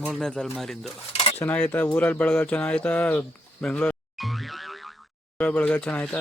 ಮೂರನೇ ತಲೆಮಾರಿಂದು. ಚೆನ್ನಾಗೈತಾ? ಊರಲ್ಲಿ ಬೆಳಗಲ್ ಚೆನ್ನಾಗೈತಾ? ಬೆಂಗಳೂರು ಬೆಳಗಲ್ ಚೆನ್ನಾಗೈತಾ?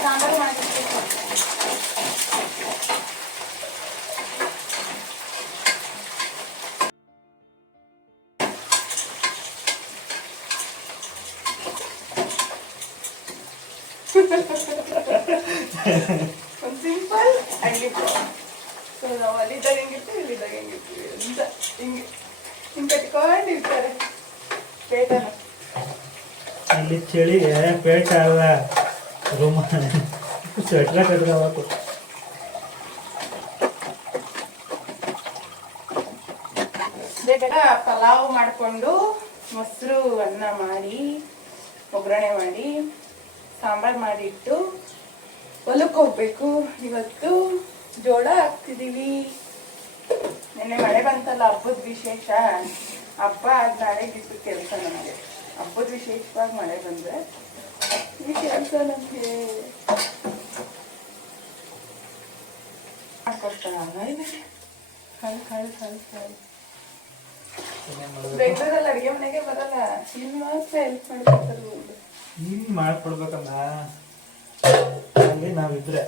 ಸಾಂಬಾರು ಮಾಡಿರ್ಬೇಕು ಒಂದು ಸಿಂಪಲ್ ಹಳ್ಳಿ ಸೊ ನಾವು ಅಲ್ಲಿದ್ದಾಗ ಹೆಂಗಿರ್ತೀವಿ ಇಲ್ಲಿದ್ದಾಗ ಹೆಂಗಿರ್ತೀವಿ ಅಂತ ಹಿಂಗೆ ಹಿಂಗೆ ಕಟ್ಕೊಂಡಿರ್ತಾರೆ ಪೇಟನ ಅಲ್ಲಿ ಚಳಿಗೆ ಪೇಟ ಅಲ್ಲ. ರೂಮ. ಸ್ವೆಟ್ರ ಕಟ್ಕೋಬೇಕು ಪಲಾವ್ ಮಾಡಿಕೊಂಡು ಮೊಸರು ಅನ್ನ ಮಾಡಿ, ಒಗ್ಗರಣೆ ಮಾಡಿ, ಸಾಂಬಾರ್ ಮಾಡಿಟ್ಟು ಹೊಲಕ್ಕೆ ಹೋಗ್ಬೇಕು. ಇವತ್ತು ಜೋಳ ಹಾಕ್ತಿದ್ದೀವಿ ನಿನ್ನೆ ಮಳೆ ಬಂತಲ್ಲ, ಹಬ್ಬದ ವಿಶೇಷ. ಹಬ್ಬ ಆದ ಬಿಟ್ಟು ಕೆಲಸ ನಮಗೆ ಹಬ್ಬದ ವಿಶೇಷವಾಗಿ ಮಳೆ ಬಂದ್ರೆ ಈ ಕೆಲಸ ನಮಗೆ ಬೆಂಗಳೂರಲ್ಲಿ ಅಡಿಗೆ ಮನೆಗೆ ಬರಲ್ಲ ಇಲ್ಲಿ ಮಾತ್ರ ಹೆಲ್ಪ್ ಮಾಡ್ಕೊಡ್ತಾರೆ ಅಲ್ಲಿ ನಾವಿದ್ರೆ.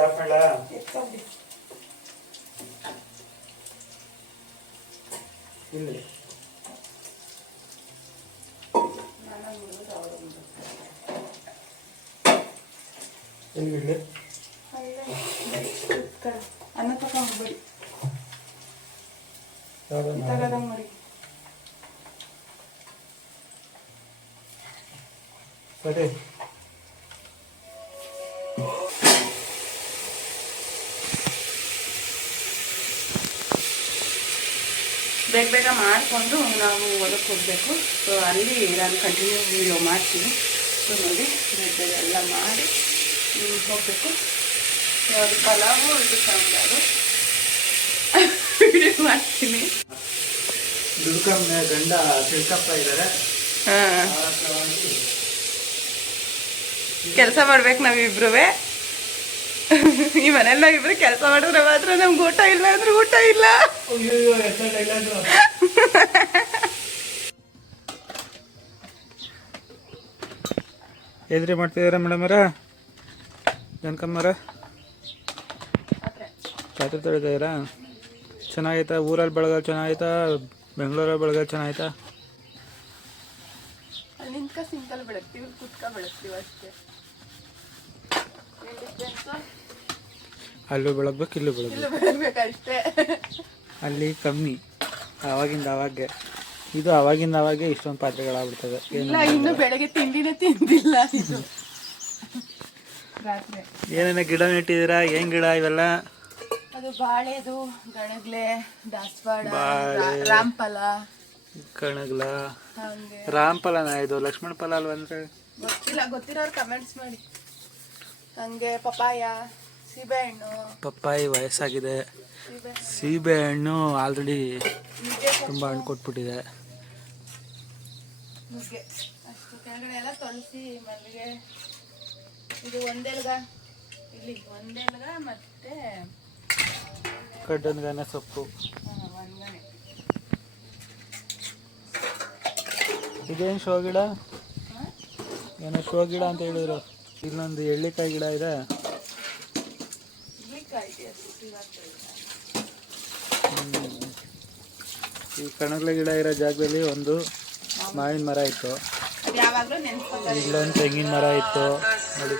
ಬಿಡುತ್ತೆ ಆಫ್ ಎತ್ಕೊಂಡಿ ಇಲ್ಲಿ. ನಾನು ಮುಗಿದು ಅವ್ರು ಮುಗಿದು. ಎಲ್ಲಿ ಇಡ್ಲಿ? ಅಲ್ಲೇ. ಕೂತ್ಕೊಳ್ಳಿ. ಅನ್ನ ತಗೊಂಡ್ಬಿಡಿ ಯಾವ್ದನ್ನ? ಮಾಡಿ ಸರಿ. ಬೇಗ ಬೇಗ ಮಾಡಿಕೊಂಡು ನಾವು ಹೊಲಕ್ಕೆ ಹೋಗಬೇಕು. ಸೊ ಅಲ್ಲಿ ನಾನು ಕಂಟಿನ್ಯೂ ವೀಡಿಯೋ ಮಾಡ್ತೀನಿ. ಸೊ ನೋಡಿ ಬೇಗ ಬೇಗ ಎಲ್ಲ ಮಾಡಿ ಹೋಗಬೇಕು. ಯಾವುದು ಪಲಾವು ಇದು ಸಾಂಬಾರು. ವೀಡಿಯೋ ಮಾಡ್ತೀನಿ. ದುಡ್ಕಮ್ಮ ಗಂಡ ತಿಳ್ಕಪ್ಪ ಇದ್ದಾರೆ ಕೆಲಸ ಮಾಡ್ಬೇಕು ನಾವಿಬ್ರು ಈ ಮನೇಲಿ ನಾವಿಬ್ರು ಕೆಲಸ ಮಾಡಿದ್ರೆ ಮಾತ್ರ ನಮ್ಗೆ ಊಟ ಇಲ್ಲ ಅಂದ್ರೆ ಊಟ ಇಲ್ಲ. ಎದ್ರಿ ಮಾಡ್ತಿದ್ದೀರಾ ಮೇಡಮರ ಜನಕಮ್ಮರ ಪಾತ್ರೆ ತೊಳಿತಿದ್ದೀರಾ ಚೆನ್ನಾಗೈತಾ? ಊರಲ್ಲಿ ಬೆಳಗಾಲ ಚೆನ್ನಾಗೈತಾ? ಬೆಂಗಳೂರಲ್ಲಿ ಬೆಳಗಾಲ ಚೆನ್ನಾಗೈತಾ? ಅಲ್ಲಿ ನಿಂತ್ಕ ಸಿಂಪಲ್ ಬೆಳಗ್ತೀವಿ ಕುತ್ಕ ಬೆಳಗ್ತೀವಿ ಅಷ್ಟೇ? ಅಲ್ಲೂ ಬೆಳಗ್ಬೇಕು. ಇಲ್ಲೂ ಬೆಳಗ್ಬೇಕು ಅಷ್ಟೇ. ಅಲ್ಲಿ ಕಮ್ಮಿ. ಆವಾಗಿಂದ ಅವಾಗೆ ಇದು ಅವಾಗಿಂದ ಅವಾಗೆ ಇಷ್ಟೊಂದು ಪಾತ್ರೆಗಳಾಗ್ಬಿಡ್ತವೆ ಇಲ್ಲ ಇನ್ನು ಬೆಳಗ್ಗೆ ತಿಂಡಿನೇ ತಿಂದಿಲ್ಲ ಇದು. ರಾತ್ರಿ. ಏನೇನ ಗಿಡ ನೆಟ್ಟಿದ್ದೀರಾ? ಏನ್ ಗಿಡ ಇವೆಲ್ಲ? ಅದು ಬಾಳೆದು ಗಣಗ್ಲೆ ದಾಸವಾಳ ಬಾಳೆ. ರಾಮಫಲ. ಕಣಗ್ಲ ಹಂಗೆ. ರಾಮ್ಫಲನ ಇದು? ಲಕ್ಷ್ಮಣ ಫಲ ಅಲ್ವಂದ್ರೆ ಗೊತ್ತಿಲ್ಲ ಗೊತ್ತಿರೋರು ಕಮೆಂಟ್ಸ್ ಮಾಡಿ. ಹಂಗೆ ಪಪಾಯ ಸೀಬೆಹಣ್ಣು. ಪಪ್ಪಾಯಿ ವಯಸ್ಸಾಗಿದೆ. ಸೀಬೆ ಹಣ್ಣು ಆಲ್ರೆಡಿ ತುಂಬ ಹಣ್ಣು ಕೊಟ್ಬಿಟ್ಟಿದೆ. ನುಗ್ಗೆ. ಅಷ್ಟು ಕೆಳಗಡೆ ಎಲ್ಲ ತುಳಸಿ ಮಲ್ಲಿಗೆ. ಇದು ಒಂದೆಲ್ಗ. ಇಲ್ಲಿ ಒಂದೆಲ್ಗ ಮತ್ತೆ ಕಡ್ಡನ್ಗಾನೆ ಸೊಪ್ಪು. ಇದೇನು ಶೋ ಗಿಡ ಏನೋ ಶೋ ಗಿಡ ಅಂತ ಹೇಳಿದ್ರು. ಇಲ್ಲೊಂದು ಎಳ್ಳಿಕಾಯಿ ಗಿಡ ಇದೆ. ಈ ಕಣಗಳ ಗಿಡ ಇರೋ ಜಾಗದಲ್ಲಿ ಒಂದು ಮಾವಿನ ಮರ ಇತ್ತು. ಇಲ್ಲೊಂದು ತೆಂಗಿನ ಮರ ಇತ್ತು. ನೋಡಿ.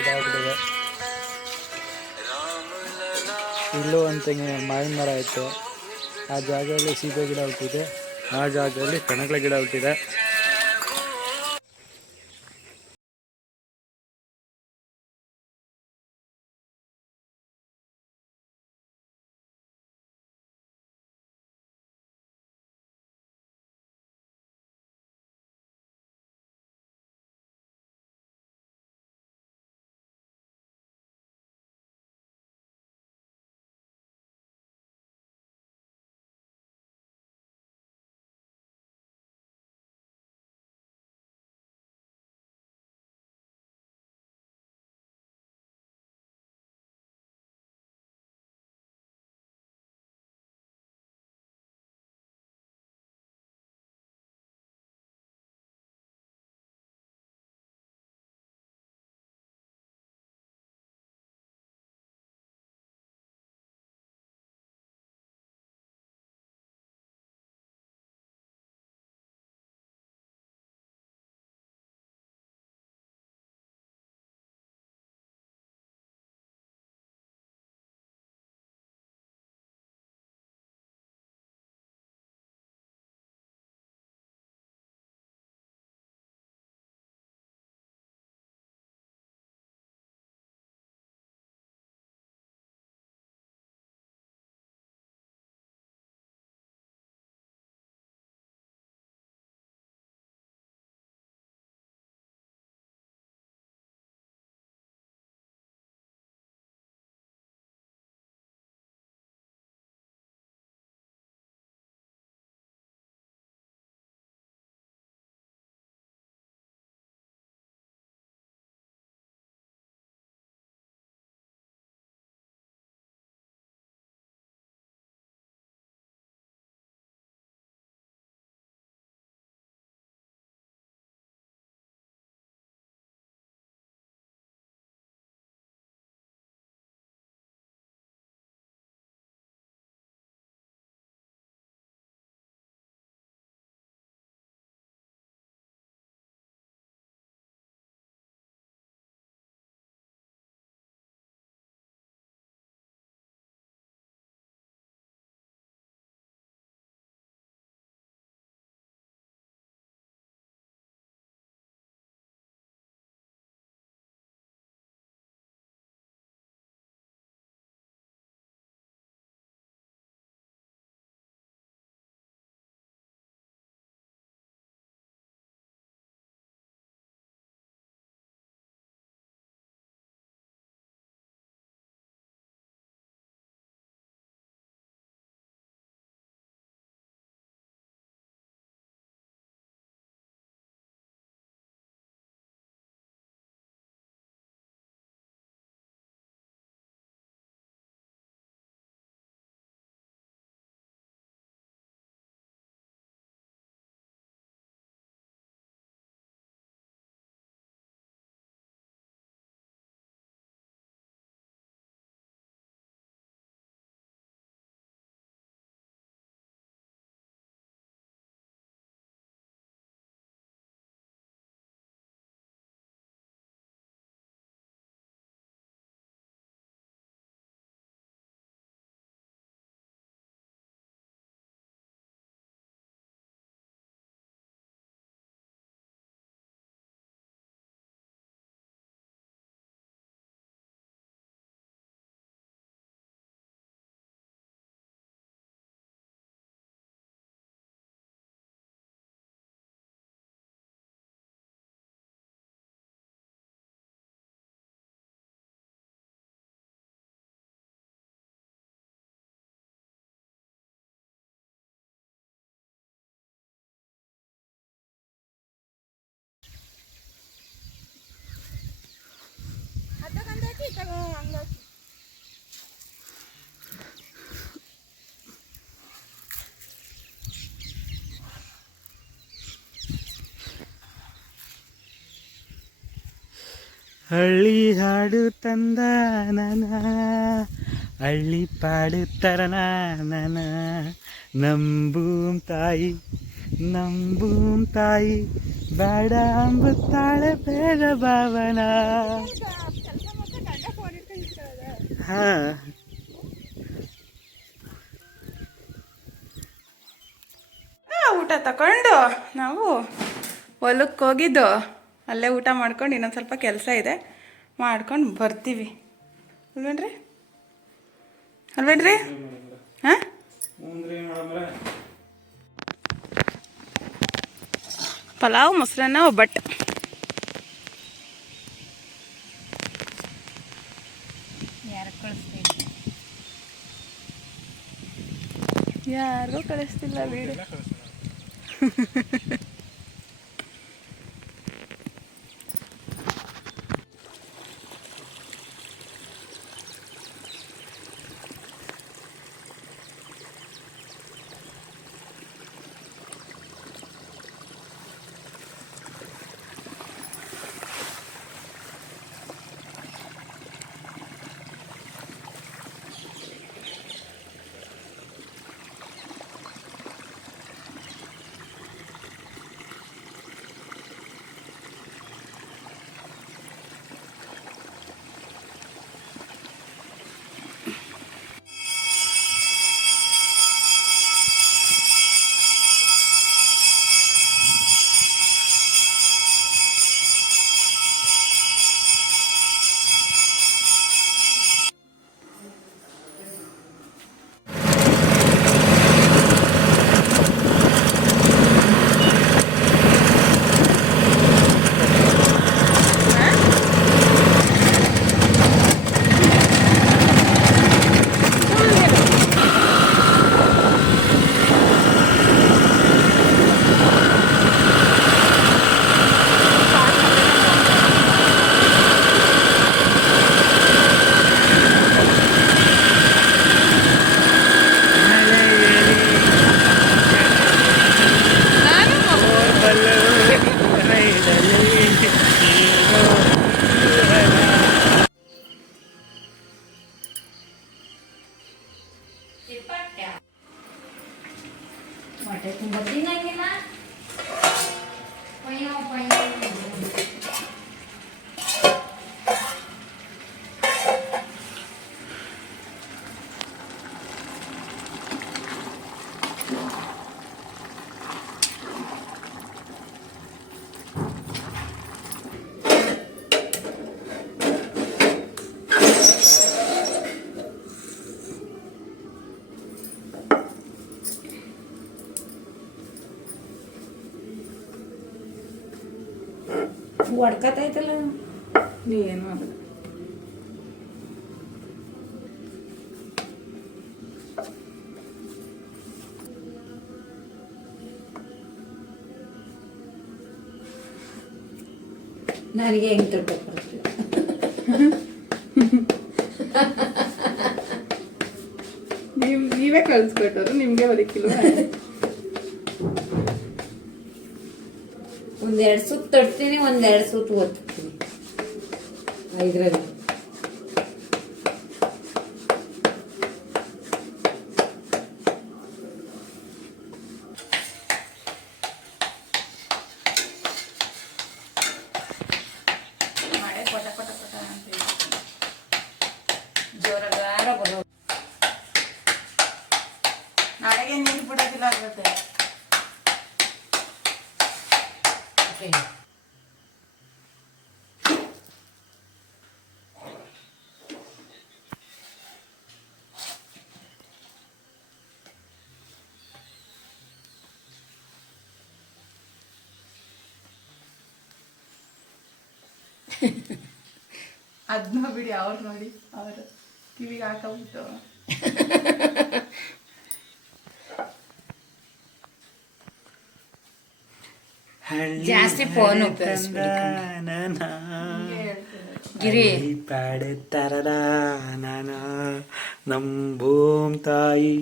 ಇದಾಗ್ಬಿಟ್ಟಿದೆ ಇಲ್ಲೂ ಒಂದು ತೆಂಗಿನ ಮಾವಿನ ಮರ ಇತ್ತು. ಆ ಜಾಗದಲ್ಲಿ ಸೀಬೆ ಗಿಡ ಹುಟ್ಟಿದೆ. ಆ ಜಾಗದಲ್ಲಿ ಕಣಗಳ ಗಿಡ ಹುಟ್ಟಿದೆ. ಹಳ್ಳಿ ಹಾಡು ತಂದ ನನ ಹಳ್ಳಿ ಪಾಡು ತರನ ನನ ನಂಬೂಮ್ ತಾಯಿ ನಂಬೂಮ್ ತಾಯಿ ಬೇಡ ಅಂಬುತ್ತಾಳೆ ಬೇಡ ಭಾವನ ಹಾ. ಊಟ ತಗೊಂಡು ನಾವು ಹೊಲಕ್ಕೆ ಹೋಗಿದ್ದು. ಅಲ್ಲೇ ಊಟ ಮಾಡ್ಕೊಂಡು ಇನ್ನೊಂದು ಸ್ವಲ್ಪ ಕೆಲಸ ಇದೆ. ಮಾಡ್ಕೊಂಡು ಬರ್ತೀವಿ. ಅಲ್ವೇನ್ರಿ? ಅಲ್ವೇನ್ರಿ? ಹಾಂ? ಪಲಾವ್, ಮೊಸರನ್ನ ಒಬ್ಬಟ್ಟು. ಯಾರಿಗೂ ಕಳಿಸ್ತಿಲ್ಲ ವೀಡಿಯೋ ભજી નાખેલા પૈયો પૈયો ಪಯ್ಯೋ ಹೊಡ್ಕತೈತಲ್ಲ? ಏನು ಅದು ನನಗೆ ಹೆಂಗೆ ತಡ್ಕೊಕ್ ಬರ್ತಿಲ್ಲ ನೀವು ನೀವೇ ಕಳಿಸ್ಕೊಟ್ಟರು ನಿಮಗೆ ಬದುಕಿಲ್ವಾ ಒಂದೆರಡು ಸುತ್ತು ತಡ್ತೀನಿ ಒಂದೆರಡು ಸುತ್ತು ಒತ್ತೀನಿ. ಐದರಲ್ಲಿ ಅದನ್ನ ಬಿಡಿ ಅವ್ರು ನೋಡಿ ಅವರು ಕಿವಿಗೆ ಹಾಕಬಿಟ್ಟು. ಹಳ್ಳಿ ಜಾಸ್ತಿ ಫೋನ್ ಗಿರಿ. ಪ್ಯಾಡೆ ತರದ ನಾನ. ನಮ್ ಭೂಮ್ ತಾಯಿ.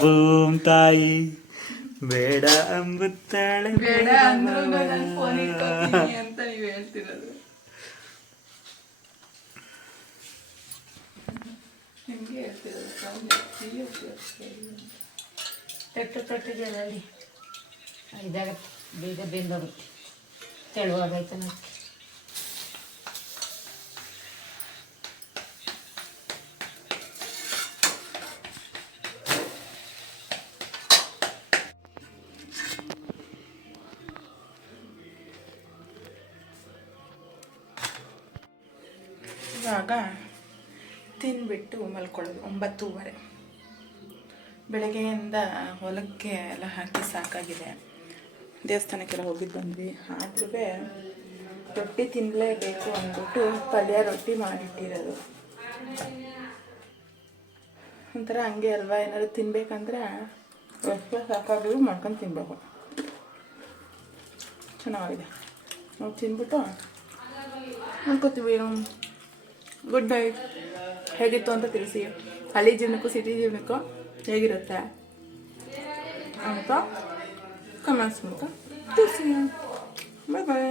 ಭೂಮ್ ತಾಯಿ. ಬೇಡ ಅಂಬುತ್ತಾಳೆ ಬೇಡ ಅಂದ್ರು ನಾನು ಫೋನ್ ಇಟ್ಕೊತೀನಿ ಅಂತ ನೀವು ಹೇಳ್ತಿರೋದು. ನಿಮ್ಗೆ ಹೇಳ್ತಿರೋದು ತಟ್ಟು ಇದಾಗತ್ತೆ ಬೇಗ ಬೆಂದೋಗುತ್ತೆ. ತೆಳುವಾಗೈತೆ ಮತ್ತೆ ಮಲ್ಕೊಳ್ಳೋದು ಒಂಬತ್ತೂವರೆ. ಬೆಳಗ್ಗೆಯಿಂದ ಹೊಲಕ್ಕೆ ಎಲ್ಲ ಹಾಕಿ ಸಾಕಾಗಿದೆ. ದೇವಸ್ಥಾನಕ್ಕೆಲ್ಲ ಹೋಗಿದ್ದು ಬಂದ್ವಿ. ಆದ್ರೂ ರೊಟ್ಟಿ ತಿನ್ನಲೇಬೇಕು ಅಂದ್ಬಿಟ್ಟು ಪಲ್ಯ ರೊಟ್ಟಿ ಮಾಡಿಟ್ಟಿರೋದು. ಒಂಥರ ಹಂಗೆ ಅಲ್ವಾ? ಏನಾದ್ರು ತಿನ್ಬೇಕಂದ್ರೆ ಎಷ್ಟು ಸಾಕಾಗಿದ್ರು ಮಾಡ್ಕೊಂಡು ತಿನ್ಬೇಕು. ಚೆನ್ನಾಗಿದೆ. ನಾವು ತಿನ್ಬಿಟ್ಟು ಮಾಡ್ಕೋತೀವಿ. Good night. ಹೇಗಿತ್ತು ಅಂತ ತಿಳಿಸಿ. ಹಳ್ಳಿ ಜೀವನಕ್ಕೂ ಸಿಟಿ ಜೀವನಕ್ಕೂ ಹೇಗಿರುತ್ತೆ ಅಂತ ಕಮೆಂಟ್ಸ್ ಮೂಲಕ ತಿಳಿಸಿ. ಬಾಯ್ ಬಾಯ್